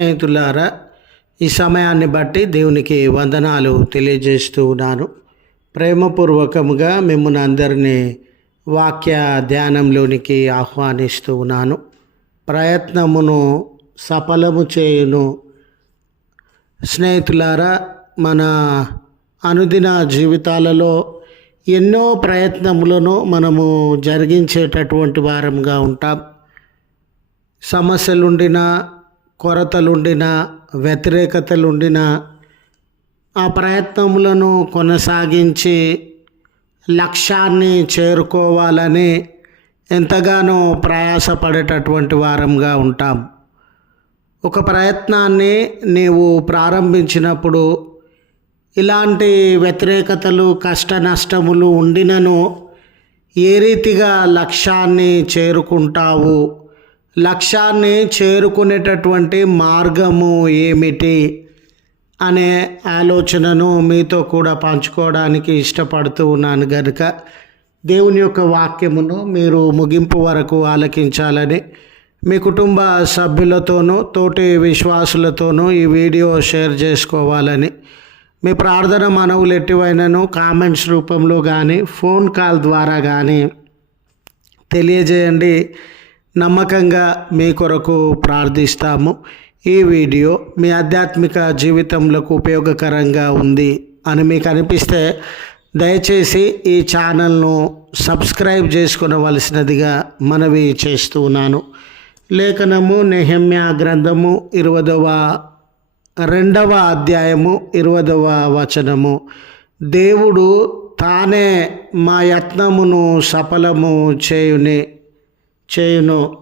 స్నేహితులారా ఈ సమయాన్ని బట్టి దేవునికి వందనాలు తెలియజేస్తూ ఉన్నాను. ప్రేమపూర్వకముగా మిమ్మల్ని అందరినీ వాక్య ధ్యానంలోనికి ఆహ్వానిస్తూ ఉన్నాను. ప్రయత్నమును సఫలము చేయును. స్నేహితులారా మన అనుదిన జీవితాలలో ఎన్నో ప్రయత్నములను మనము జరిగించేటటువంటి వారంగా ఉంటాం. సమస్యలుండినా కొరతలుండినా వ్యతిరేకతలుండినా ఆ ప్రయత్నములను కొనసాగించి లక్ష్యాన్ని చేరుకోవాలని ఎంతగానో ప్రయాసపడేటటువంటి వారంగా ఉంటాం. ఒక ప్రయత్నాన్ని నీవు ప్రారంభించినప్పుడు ఇలాంటి వ్యతిరేకతలు కష్ట నష్టములు ఉండినను ఏ రీతిగా లక్ష్యాన్ని చేరుకుంటావు? లక్ష్యాన్ని చేరుకునేటటువంటి మార్గము ఏమిటి అనే ఆలోచనను మీతో కూడా పంచుకోవడానికి ఇష్టపడుతూ ఉన్నాను గనుక దేవుని యొక్క వాక్యమును మీరు ముగింపు వరకు ఆలకించాలని మీ కుటుంబ సభ్యులతోనూ తోటి విశ్వాసులతోనూ ఈ వీడియో షేర్ చేసుకోవాలని మీ ప్రార్థన మనవులు ఎట్టివైనను కామెంట్స్ రూపంలో కానీ ఫోన్ కాల్ ద్వారా కానీ తెలియజేయండి. నమ్మకంగా మీ కొరకు ప్రార్థిస్తాము. ఈ వీడియో మీ ఆధ్యాత్మిక జీవితంలోకి ఉపయోగకరంగా ఉంది అని మీకు అనిపిస్తే దయచేసి ఈ ఛానల్ను సబ్స్క్రైబ్ చేసుకునవలసినదిగా మనవి చేస్తూ ఉన్నాను. లేఖనము నెహమ్య గ్రంథము ఇరవదవ రెండవ అధ్యాయము ఇరవదవ వచనము. దేవుడు తానే మా యత్నమును సఫలము చేయుని చేయును.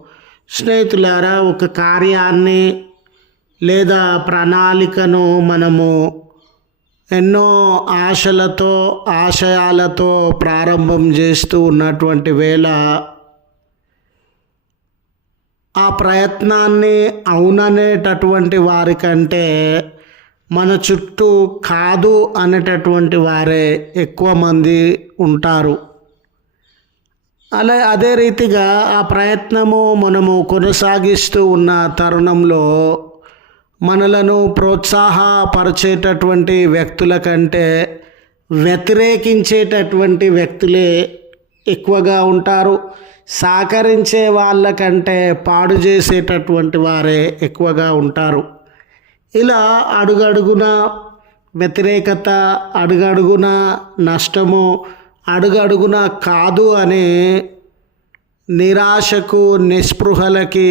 స్నేహితులారా ఒక కార్యాన్ని లేదా ప్రణాళికను మనము ఎన్నో ఆశలతో ఆశయాలతో ప్రారంభం చేస్తూ ఉన్నటువంటి వేళ ఆ ప్రయత్నాన్ని అవుననేటటువంటి వారికంటే మన చుట్టూ కాదు అనేటటువంటి వారే ఎక్కువ మంది ఉంటారు. అలా అదే రీతిగా ఆ ప్రయత్నము మనము కొనసాగిస్తూ ఉన్న తరుణంలో మనలను ప్రోత్సాహపరిచేటటువంటి వ్యక్తుల కంటే వ్యతిరేకించేటటువంటి వ్యక్తులే ఎక్కువగా ఉంటారు. సహకరించే వాళ్ళకంటే పాడు చేసేటటువంటి వారే ఎక్కువగా ఉంటారు. ఇలా అడుగడుగున వ్యతిరేకత అడుగడుగున నష్టము అడుగడుగున కాదు అనే నిరాశకు నిస్పృహలకి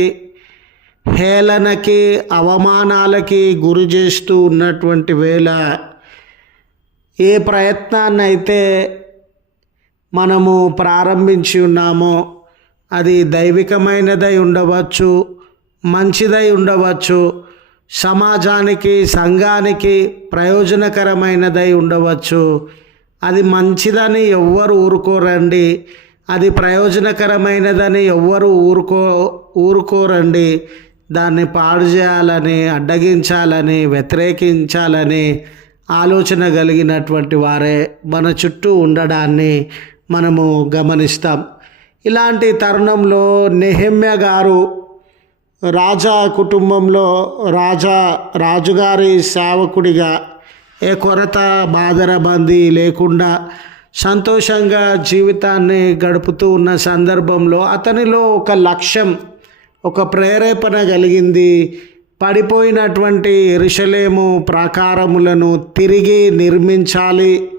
హేళనకి అవమానాలకి గురి చేస్తూ ఉన్నటువంటి వేళ ఏ ప్రయత్నాన్నైతే మనము ప్రారంభించి ఉన్నామో అది దైవికమైనదై ఉండవచ్చు మంచిదై ఉండవచ్చు సమాజానికి సంఘానికి ప్రయోజనకరమైనదై ఉండవచ్చు. అది మంచిదని ఎవ్వరు ఊరుకోరండి. అది ప్రయోజనకరమైనదని ఎవ్వరు ఊరుకో ఊరుకోరండి. దాన్ని పాడు చేయాలని అడ్డగించాలని వ్యతిరేకించాలని ఆలోచన కలిగినటువంటి వారే మన చుట్టూ ఉండడాన్ని మనము గమనిస్తాం. ఇలాంటి తరుణంలో నెహమ్య గారు రాజా కుటుంబంలో రాజా రాజుగారి సేవకుడిగా ఏ కొరత బాధరబంది లేకుండా సంతోషంగా జీవితాన్ని గడుపుతూ ఉన్న సందర్భంలో అతనిలో ఒక లక్ష్యం ఒక ప్రేరేపణ కలిగింది. పడిపోయినటువంటి ఎరుషలేము ప్రాకారములను తిరిగి నిర్మించాలి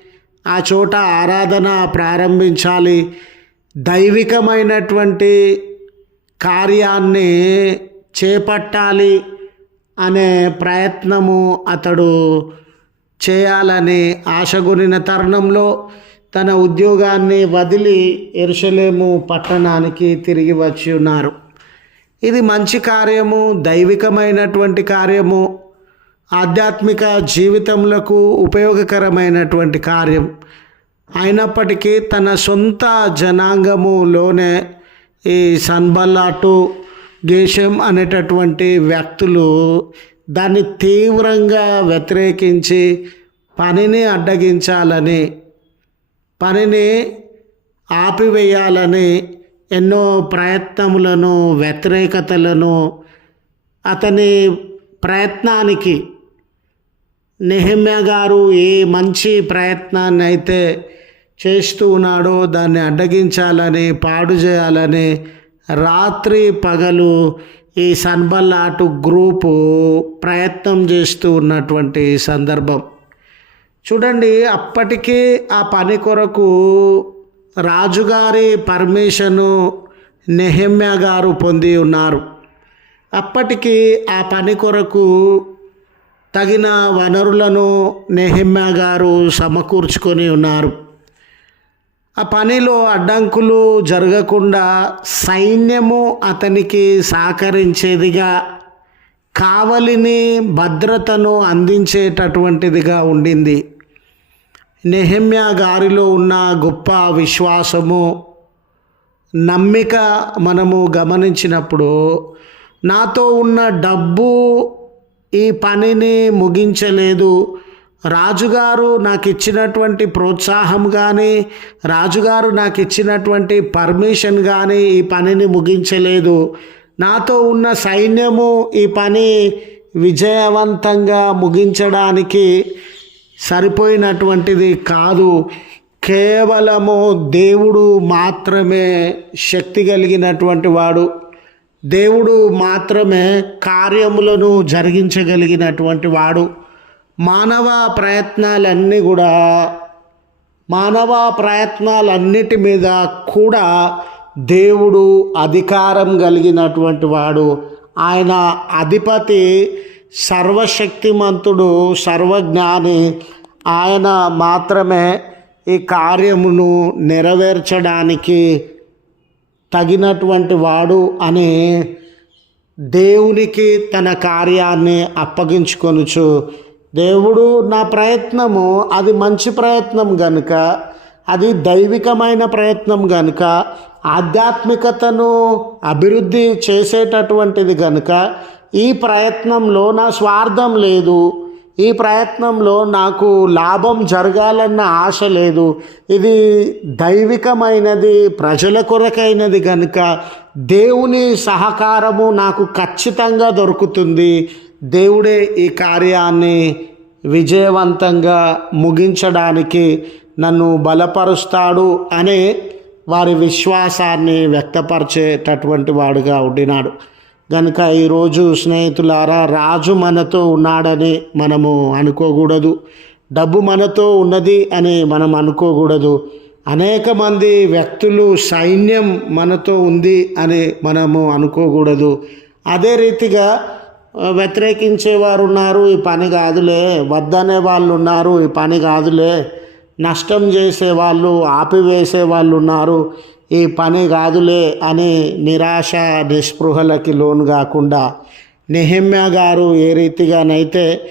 ఆ చోట ఆరాధన ప్రారంభించాలి. దైవికమైనటువంటి కార్యాన్ని చేపట్టాలి అనే ప్రయత్నము అతడు చేయాలని ఆశగొనిన తరుణంలో తన ఉద్యోగాన్ని వదిలి ఎరుసలేము పట్టణానికి తిరిగి వచ్చి ఉన్నారు. ఇది మంచి కార్యము దైవికమైనటువంటి కార్యము ఆధ్యాత్మిక జీవితములకు ఉపయోగకరమైనటువంటి కార్యం. అయినప్పటికీ తన సొంత జనాంగములోనే ఈ సన్బల్లాటు గేషం అనేటటువంటి వ్యక్తులు దాన్ని తీవ్రంగా వ్యతిరేకించి పనిని అడ్డగించాలని పనిని ఆపివేయాలని ఎన్నో ప్రయత్నములను వ్యతిరేకతలను అతని ప్రయత్నానికి నెహమ్య గారు ఏ మంచి ప్రయత్నాన్ని అయితే చేస్తూ ఉన్నాడో దాన్ని అడ్డగించాలని పాడు చేయాలని రాత్రి పగలు ఈ సన్బల్లాటు గ్రూపు ప్రయత్నం చేస్తూ ఉన్నటువంటి సందర్భం. చూడండి అప్పటికే ఆ పని కొరకు రాజుగారి పర్మిషను నెహమ్య గారు పొంది ఉన్నారు. అప్పటికి ఆ పని కొరకు తగిన వనరులను నెహమ్య గారు సమకూర్చుకొని ఉన్నారు. ఆ పనిలో అడ్డంకులు జరగకుండా సైన్యము అతనికి సహకరించేదిగా కావలిని భద్రతను అందించేటటువంటిదిగా ఉండింది. నెహమ్యా గారిలో ఉన్న గొప్ప విశ్వాసము నమ్మిక మనము గమనించినప్పుడు నాతో ఉన్న డబ్బు ఈ పనిని ముగించలేదు రాజుగారు నాకు ఇచ్చినటువంటి ప్రోత్సాహం కానీ రాజుగారు నాకు ఇచ్చినటువంటి పర్మిషన్ కానీ ఈ పనిని ముగించలేదు. నాతో ఉన్న సైన్యము ఈ పని విజయవంతంగా ముగించడానికి సరిపోయినటువంటిది కాదు. కేవలము దేవుడు మాత్రమే శక్తి కలిగినటువంటి వాడు. దేవుడు మాత్రమే కార్యములను జరిగించగలిగినటువంటి వాడు. మానవ ప్రయత్నాలన్నీ కూడా మానవ ప్రయత్నాలన్నిటి మీద కూడా దేవుడు అధికారం కలిగినటువంటి వాడు. ఆయన అధిపతి సర్వశక్తిమంతుడు సర్వజ్ఞాని. ఆయన మాత్రమే ఈ కార్యమును నెరవేర్చడానికి తగినటువంటి వాడు అని దేవునికి తన కార్యాన్ని అప్పగించుకొనుచు దేవుడు నా ప్రయత్నము అది మంచి ప్రయత్నం గనుక అది దైవికమైన ప్రయత్నం గనుక ఆధ్యాత్మికతను అభివృద్ధి చేసేటటువంటిది గనుక ఈ ప్రయత్నంలో నా స్వార్థం లేదు ఈ ప్రయత్నంలో నాకు లాభం జరగాలన్న ఆశ లేదు. ఇది దైవికమైనది ప్రజల కొరకైనది కనుక దేవుని సహకారము నాకు ఖచ్చితంగా దొరుకుతుంది. దేవుడే ఈ కార్యాన్ని విజయవంతంగా ముగించడానికి నన్ను బలపరుస్తాడు అనే వారి విశ్వాసాన్ని వ్యక్తపరిచేటటువంటి వాడుగా ఉండినాడు. కనుక ఈరోజు స్నేహితులారా రాజు మనతో ఉన్నాడని మనము అనుకోకూడదు. డబ్బు మనతో ఉన్నది అని మనం అనుకోకూడదు. అనేక మంది వ్యక్తులు సైన్యం మనతో ఉంది అని మనము అనుకోకూడదు. అదే రీతిగా వ్యతిరేకించేవారు ఉన్నారు ఈ పని కాదులే వద్దనే వాళ్ళు ఉన్నారు ఈ పని కాదులే నష్టం చేసే వాళ్ళు ఆపివేసే వాళ్ళు ఉన్నారు ఈ పని కాదులే అని నిరాశ నిస్పృహలకి లోను కాకుండా నెహమ్య గారు ఏ రీతిగానైతే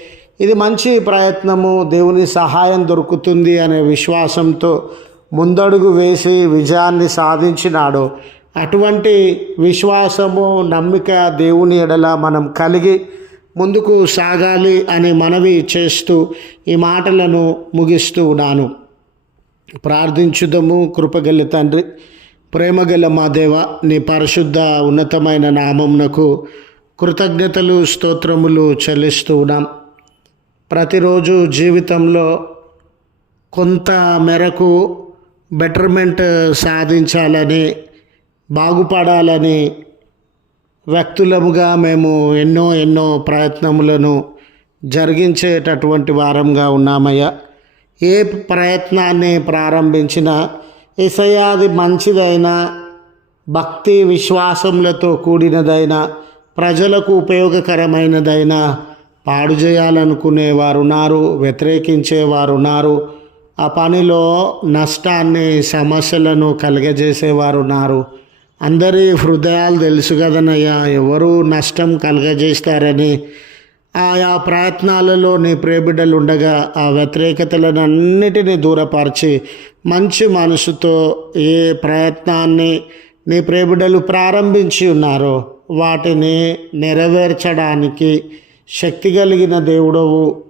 ఇది మంచి ప్రయత్నము దేవుని సహాయం దొరుకుతుంది అనే విశ్వాసంతో ముందడుగు వేసి విజయాన్ని సాధించినాడు అటువంటి విశ్వాసము నమ్మిక దేవుని ఎడల మనం కలిగి ముందుకు సాగాలి అని మనవి చేస్తూ ఈ మాటలను ముగిస్తూ ఉన్నాను. ప్రార్థించుదము కృపగల్లి తండ్రి. ప్రేమగల మా దేవ నీ పరిశుద్ధ ఉన్నతమైన నామంనకు కృతజ్ఞతలు స్తోత్రములు చెల్లిస్తూ ఉన్నాం. ప్రతిరోజు జీవితంలో కొంత మేరకు బెటర్మెంట్ సాధించాలని బాగుపడాలని వ్యక్తులముగా మేము ఎన్నో ఎన్నో ప్రయత్నములను జరిగించేటటువంటి వారంగా ఉన్నామయ్యా. ఏ ప్రయత్నాన్ని ప్రారంభించినా ఇసయాది మంచిదైన భక్తి విశ్వాసములతో కూడినదైన ప్రజలకు ఉపయోగకరమైనదైన పాడు చేయాలనుకునేవారు ఉన్నారు వ్యతిరేకించేవారు ఉన్నారు ఆ పనిలో నష్టాన్ని సమస్యలను కలుగజేసేవారు ఉన్నారు అందరి హృదయాలు తెలుసు కదనయ్యా ఎవరు నష్టం కలుగజేస్తారని ఆయా ప్రయత్నాలలో నీ ప్రేబిడ్డలు ఉండగా ఆ వ్యతిరేకతలను అన్నిటినీ దూరపరిచి మంచి మనసుతో ఏ ప్రయత్నాన్ని నీ ప్రేబిడ్డలు ప్రారంభించి ఉన్నారో వాటిని నెరవేర్చడానికి శక్తి కలిగిన దేవుడవు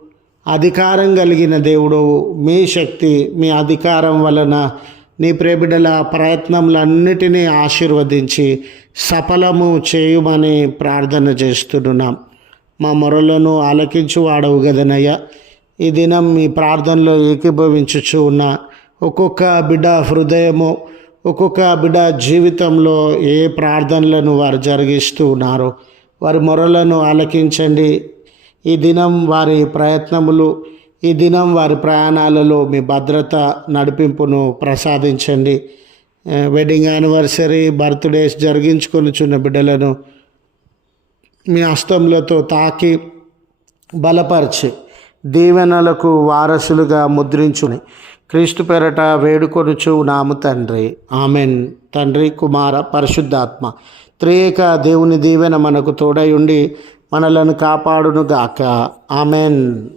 అధికారం కలిగిన దేవుడవు. మీ శక్తి మీ అధికారం వలన నీ ప్రేబిడల ప్రయత్నములన్నిటినీ ఆశీర్వదించి సఫలము చేయుమని ప్రార్థన చేస్తున్నాం. మా మొరలను ఆలకించు వాడవు గదనయ్య. ఈ దినం మీ ప్రార్థనలో ఏకీభవించుచు ఉన్న ఒక్కొక్క బిడ్డ హృదయము ఒక్కొక్క బిడ్డ జీవితంలో ఏ ప్రార్థనలను వారు జరిగిస్తూ ఉన్నారు వారి మొరలను ఆలకించండి. ఈ దినం వారి ప్రయత్నములు ఈ దినం వారి ప్రయాణాలలో మీ భద్రత నడిపింపును ప్రసాదించండి. వెడ్డింగ్ యానివర్సరీ బర్త్డేస్ జరిగించుకొనిచున్న బిడ్డలను మీ హస్తములతో తాకి బలపరిచి దీవెనలకు వారసులుగా ముద్రించుని క్రీస్తు పెరట వేడుకొనుచు నాము తండ్రి. ఆమెన్. తండ్రి కుమార పరిశుద్ధాత్మ త్రియేక దేవుని దీవెన మనకు తోడై ఉండి మనలను కాపాడునుగాక. ఆమెన్.